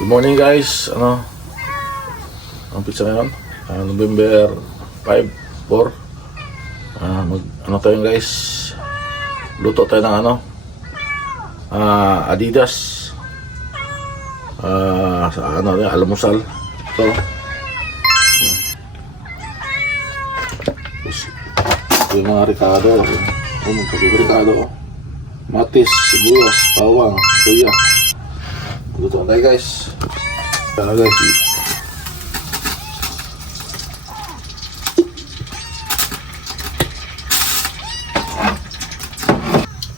Good morning guys, ang pizza ngayon, November 5, 4. Tayo guys, luto tayo ng Adidas, sa almusal. So, yung mga ricado, matis, sibuyas, bawang, soya. Luto tayo guys. Guys,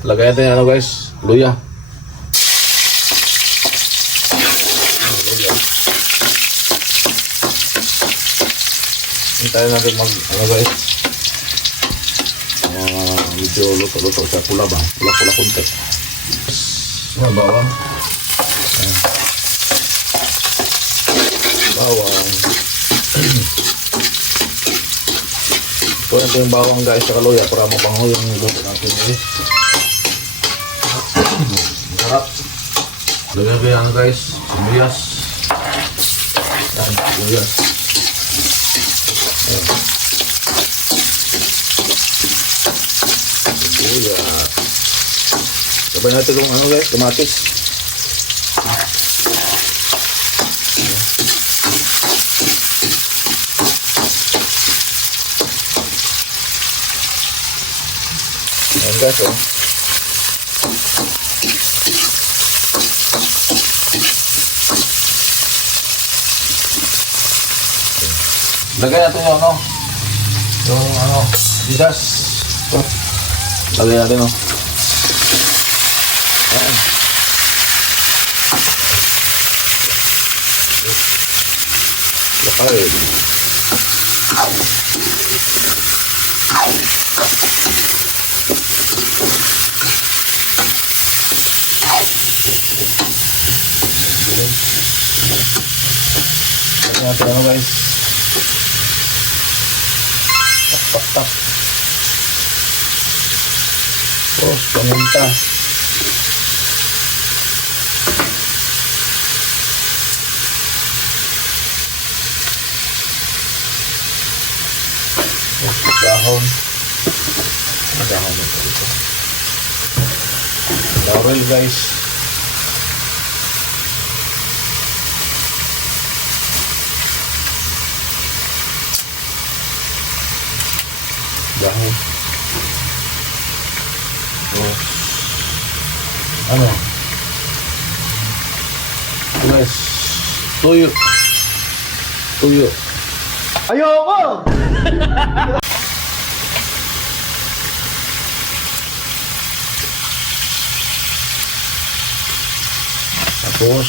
lagay natin guys, luya. Hintayin natin guys, medyo luto-luto siya, pula konti. Bawang. Ito yung bawang guys sa luya para mabango yung luto natin guys. Sarap. Lagyan guys, sibuyas. Sibuyas. Sibuyas. Sabay natin yung guys, kamatis. Ayan guys, lagay natin yung Adidas. Lagay natin Ayan. Lagay. Natin guys, tak. Oh, paminta. Dahon. Dahon ito. Laurel guys. Dahon. Guys, tuyo. Ayoko! Tapos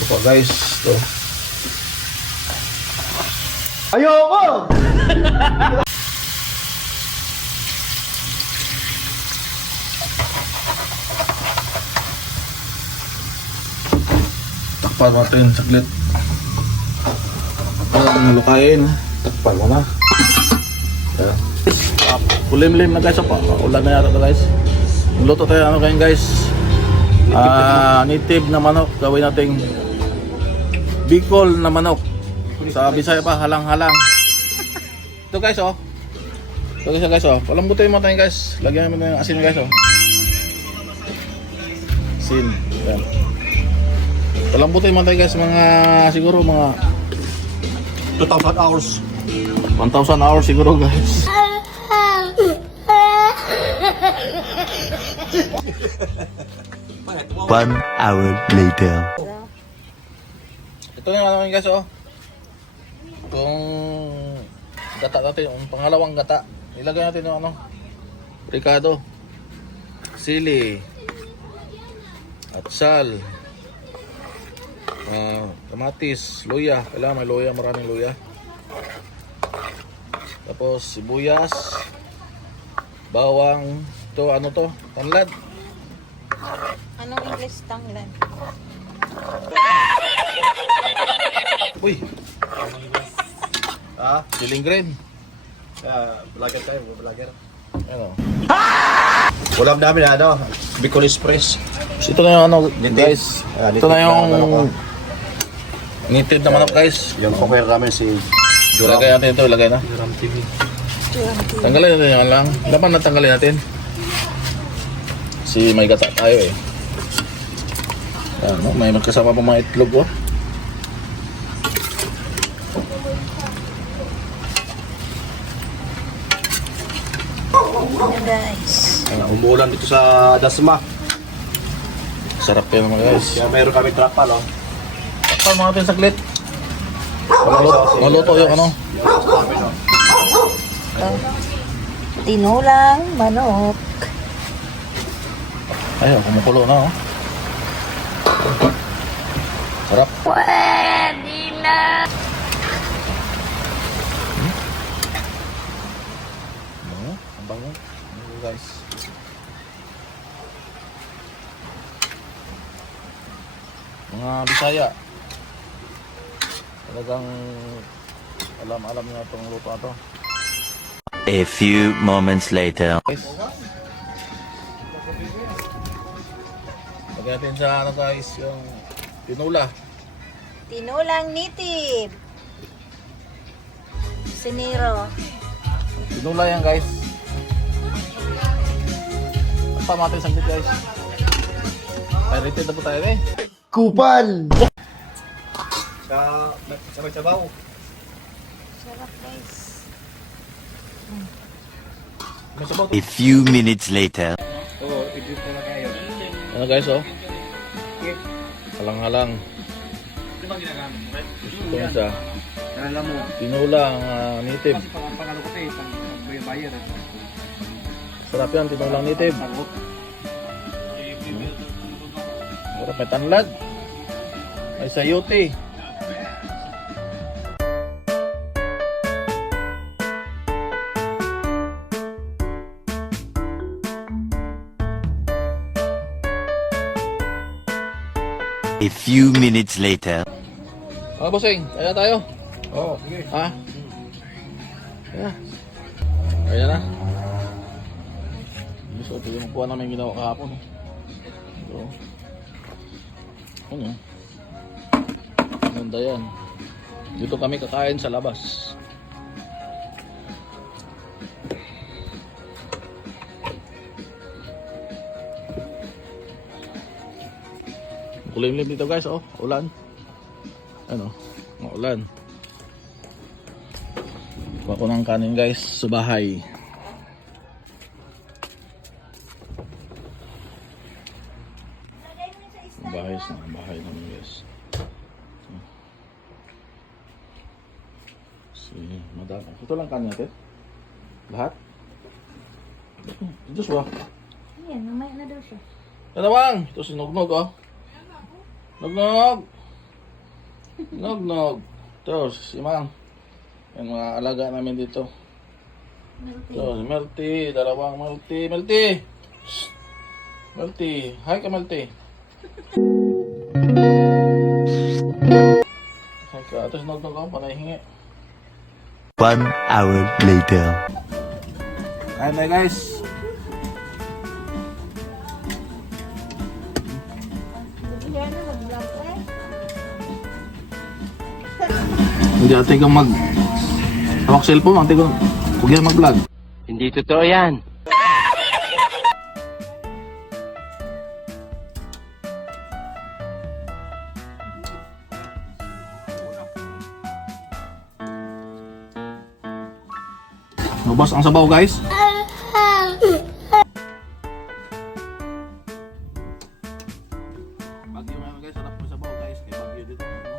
suka guys, to. Ayoko! Takpan natin saglit. Nalukain. Takpan mo na. Kulim-lim na guys. Ulan na yata guys. Luto tayo kayo guys. Native na manok. Gawin nating Bicol na manok. Sa Bisaya pa, halang-halang. Ito guys Ito guys palambutin mo tayo guys. Lagyan mo na yung asin guys Asin. Yan. Palambutin mo tayo guys, siguro mga 2,000 hours. 1,000 hours siguro guys. One hour later. Ito yung guys itong gata natin, yung pangalawang gata. Ilagay natin yung ricado, sili, at sal, kamatis, luya. Kailangan may luya, maraming luya. Tapos sibuyas, bawang, tanlad. Anong English tanglad? Uy! Siling green. Vlogger tayo, vlogger. Ano? Ulam namin ano, Bicol Express. Ito na yung ano, Native. guys. Ito Native na yung na manok, native na manok, guys. Yung cooker namin si Ilagay natin ito, ilagay na. Tanggalin natin yung lang. Dapat natanggalin natin. Kasi may gata tayo eh. Ano, may magkasama pa mga itlog oh. Ayan, guys. umuulan dito sa Dasma. Sarap yan mga guys. Kaya mayroon kami trapal, oh. Takpan mga natin saglit. Maluto yung ano. Ito. Tinulang manok. Ay, kumukulo na oh. Sarap. Pwede na. Ang bango. Ano guys. Mga Bisaya. Talagang alam niya itong luto na to. A few moments later. Guys. Lagyan natin sa ano guys, yung tinula. Tinulang native. Siniro. Tinula yan guys. Tama natin saglit guys. Pirated na po tayo eh. Sa Magsabaw. Sarap, guys. May sabaw to. A few minutes later. Ano guys oh? Halang-halang. Ito isa. Tinulang native. Sarap yan, tinulang native. Sarap, may tanlad. May sayote. A few minutes later. Mga bossing, kaya tayo. Oo. Ha? Kaya. Kaya na. So, ito yung kuha namin ginawa kahapon. Ito. Ano? Ganda yan. Dito kami kakain sa labas. Kulimlim dito guys, oh, ulan. Ano? Maulan. Kuha ko ng kanin guys sa bahay. Bahay namin guys. Madami. Ito lang kanin natin. Lahat? Diyos ba? Ayan, mamaya na daw siya. Tatawang! Ito si Nognog oh. Nognog! Nognog! Ito si Mang. Yung mga alaga namin dito. Ito si Melty. Dalawang Melty. Melty! Shhh! Melty. Hi ka Melty. Hi ka. Ito si Nognog oh. Panay hingi. 1 hour later. Kain tayo guys. Hindi ate kang mag hawak cellphone, ate kang huwag yan mag-vlog. Hindi totoo yan. Lubos ang sabaw guys. Bagyo ngayon guys, sarap mo sabaw guys. Kaya bagyo dito. Ano?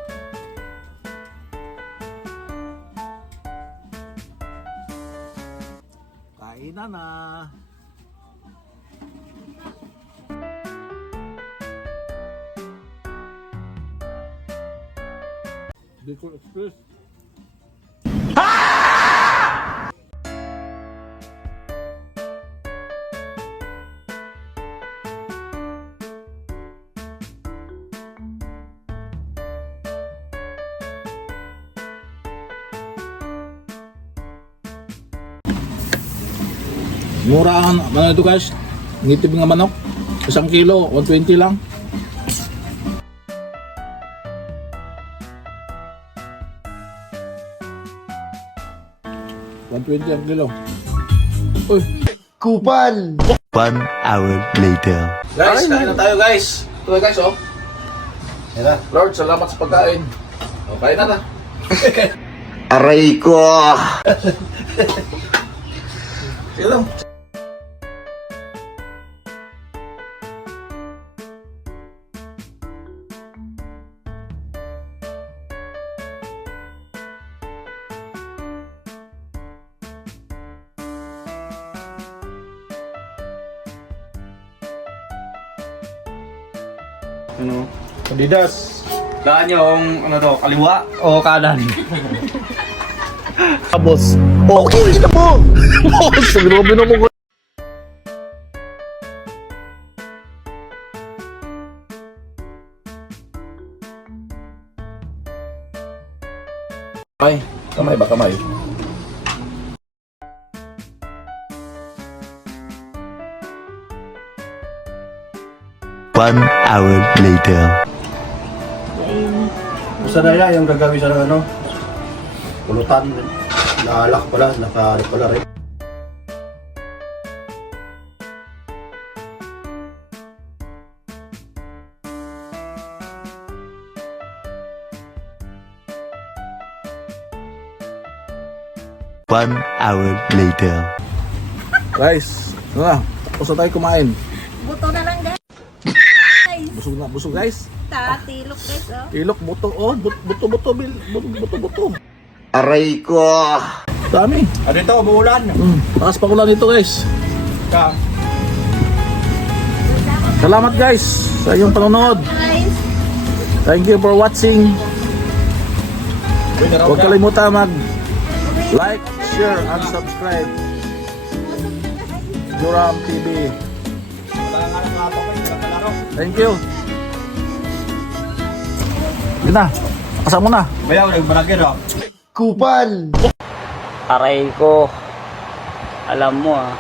Kainan na. Bicol Express. Mura ang ano ito guys? Native nga manok. 1 kilo, 120 lang. $120 ang kilo. Uy. Kupal! 1 hour later. Guys, kain na tayo guys. Ito guys, oh. Yan na. Lord, salamat sa pagkain. O, kain na na. Aray ko! Sige lang. Ano? Adidas. Daan yung ano to, kaliwa o kanan? Boss. Okay na po. Boss, grabe na mo. Kamay. Kamay ba? Kamay. One hour later. Basta na yan, yung gagawin sa ano, pulutan. Naalak pala, naka pala rin. One hour later. Guys, ano na? Tapos na tayo kumain. Buto na lang guys. Busog na, busog guys. Tilok guys oh. Ilok, buto, oh. Buto, buto, buto. Aray ko! Dami. Ano ito, buulan? Takas pa ulan ito guys. Ka. Salamat guys sa iyong panonood. Guys. Thank you for watching. Huwag kalimutan mag-like, share, and subscribe. Joram TV. Thank you. Yun na. Kasama mo na. Bayaw, nagbaragin o. Aray ko. Alam mo ah.